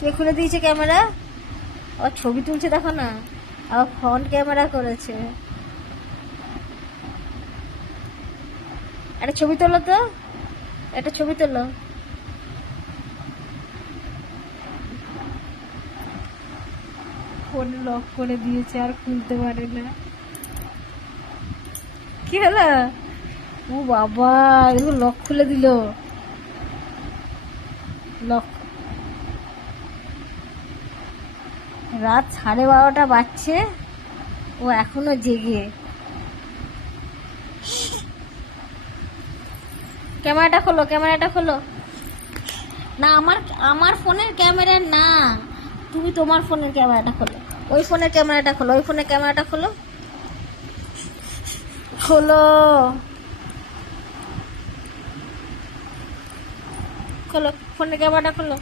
কে খুলে দিয়েছে ক্যামেরা? আবার ছবি তুলছে দেখো না, আবার ফ্রন্ট ক্যামেরা করেছে। একটা ছবি তোলো তো, একটা ছবি তোলো। ফোন লক করে দিয়েছে, আর খুলতে পারে না। কি হলো? ও বাবা, এগুলো লক খুলে দিল। লক, রাত 12:30 বাজছে, ও এখনো জেগে। ক্যামেরাটা খোলো, ক্যামেরাটা খোলো। না, আমার আমার ফোনের ক্যামেরা না, তুমি তোমার ফোনের ক্যামেরাটা খোলো। ওই ফোনের ক্যামেরাটা খোলো, ওই ফোনের ক্যামেরাটা খোলো। খোলো, খোলো ফোনের ক্যামেরাটা খোলো।